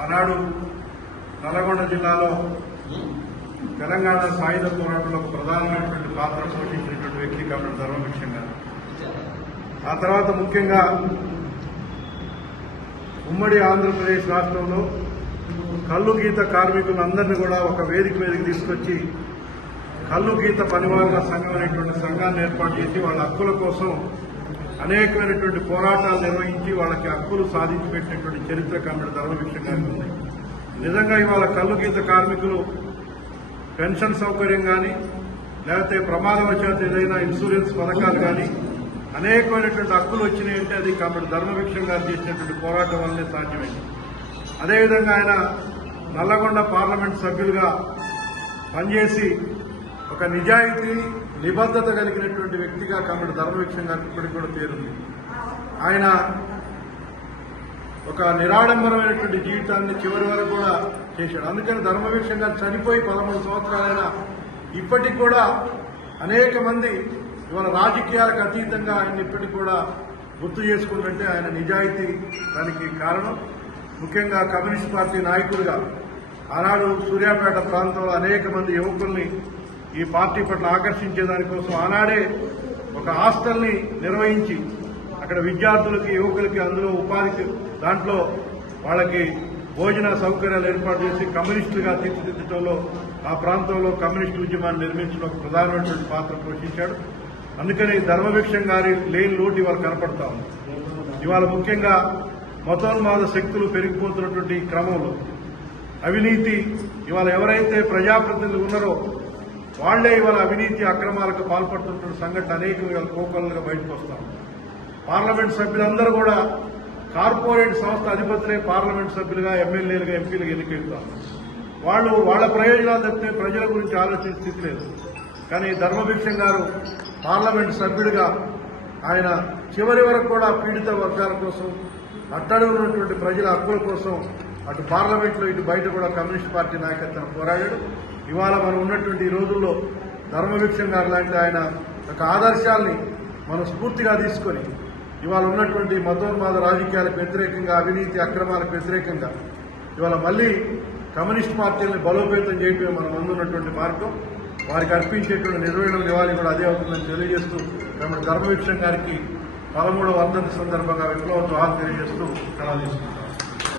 ఆనాడు నల్గొండ జిల్లాలో తెలంగాణ సాయుధ పోరాటంలో ప్రధానమైనటువంటి పాత్ర పోషించినటువంటి వ్యక్తి కాబట్టి ధర్మభిక్షం గారు. ఆ తర్వాత ముఖ్యంగా ఉమ్మడి ఆంధ్రప్రదేశ్ రాష్ట్రంలో కళ్ళు గీత కార్మికులందరినీ కూడా ఒక వేదిక మీదకి తీసుకొచ్చి కల్లు గీత పనివాళ్ళ సంఘం అనేటువంటి సంఘాన్ని ఏర్పాటు చేసి వాళ్ళ హక్కుల కోసం అనేకమైనటువంటి పోరాటాలు నిర్వహించి వాళ్ళకి హక్కులు సాధించి పెట్టినటువంటి చరిత్ర కమ్మడి ధర్మభిక్షం గారికి ఉంది. నిజంగా ఇవాళ కళ్ళు గీత కార్మికులు పెన్షన్ సౌకర్యం కానీ లేకపోతే ప్రమాదవశాత్తు ఏదైనా ఇన్సూరెన్స్ పథకాలు కానీ అనేకమైనటువంటి హక్కులు వచ్చినాయంటే అది కాబట్టి ధర్మభిక్షం గారు చేసినటువంటి పోరాటం వల్లనే సాధ్యమైంది. అదేవిధంగా ఆయన నల్లగొండ పార్లమెంట్ సభ్యులుగా పనిచేసి ఒక నిజాయితీ నిబద్ధత కలిగినటువంటి వ్యక్తిగా కమ్మడి ధర్మవీక్షం గారికి ఇప్పటికి కూడా తీరుంది ఆయన ఒక నిరాడంబరమైనటువంటి జీవితాన్ని చివరి వరకు కూడా చేశాడు. అందుకని ధర్మవీక్షం గారు చనిపోయి పదమూడు సంవత్సరాలైనా ఇప్పటికి కూడా అనేక మంది ఇవాళ రాజకీయాలకు అతీతంగా ఆయన ఇప్పటికి కూడా గుర్తు చేసుకుంటుంటే ఆయన నిజాయితీ దానికి కారణం. ముఖ్యంగా కమ్యూనిస్ట్ పార్టీ నాయకుడిగా ఆనాడు సూర్యాపేట ప్రాంతంలో అనేక మంది యువకుల్ని ఈ పార్టీ పట్ల ఆకర్షించే దానికోసం ఆనాడే ఒక హాస్టల్ని నిర్వహించి అక్కడ విద్యార్థులకి యువకులకి అందులో ఉపాధి దాంట్లో వాళ్ళకి భోజన సౌకర్యాలు ఏర్పాటు చేసి కమ్యూనిస్టులుగా తీర్చిదిద్దడంలో ఆ ప్రాంతంలో కమ్యూనిస్టు ఉద్యమాన్ని నిర్మించడం ఒక ప్రధానమైనటువంటి పాత్ర పోషించాడు. అందుకని ధర్మభిక్షం గారి లేని లోటు ఇవాళ కనపడతా ఉంది. ఇవాళ ముఖ్యంగా మతోన్మాద శక్తులు పెరిగిపోతున్నటువంటి క్రమంలో అవినీతి ఇవాళ ఎవరైతే ప్రజాప్రతినిధులు ఉన్నారో వాళ్ళే ఇవాళ అవినీతి అక్రమాలకు పాల్పడుతున్న సంఘటన అనేక ఇవాళ కోకలుగా బయటకు వస్తాం పార్లమెంట్ సభ్యులందరూ కూడా కార్పొరేట్ సంస్థ అధిపతులే పార్లమెంట్ సభ్యులుగా ఎమ్మెల్యేలుగా ఎంపీలుగా ఎన్నికెళ్తారు వాళ్ళు వాళ్ళ ప్రయోజనాలు తప్పితే ప్రజల గురించి ఆలోచించే స్థితి లేదు. కానీ ధర్మభిక్షం గారు పార్లమెంట్ సభ్యుడిగా ఆయన చివరి వరకు కూడా పీడిత వర్గాల కోసం అట్టడి ఉన్నటువంటి ప్రజల హక్కుల కోసం అటు పార్లమెంట్లో ఇటు బయట కూడా కమ్యూనిస్ట్ పార్టీ నాయకత్వం పోరాడాడు. ఇవాళ మనం ఉన్నటువంటి ఈ రోజుల్లో ధర్మభిక్షం గారు లాంటి ఆయన ఒక ఆదర్శాల్ని మనం స్ఫూర్తిగా తీసుకొని ఇవాళ ఉన్నటువంటి మతోన్మాద రాజకీయాలకు వ్యతిరేకంగా అవినీతి అక్రమాలకు వ్యతిరేకంగా ఇవాళ మళ్ళీ కమ్యూనిస్ట్ పార్టీలను బలోపేతం చేయటమే మన ముందున్నటువంటి మార్గం. వారికి అర్పించేటువంటి నిర్వహణ నివాళి కూడా అదే అవుతుందని తెలియజేస్తూ మన ధర్మవృక్షం గారికి పదమూడవ వర్ధంతి సందర్భంగా విప్లవ జోహార్ తెలియజేస్తూ సెలవు తీసుకుంటాం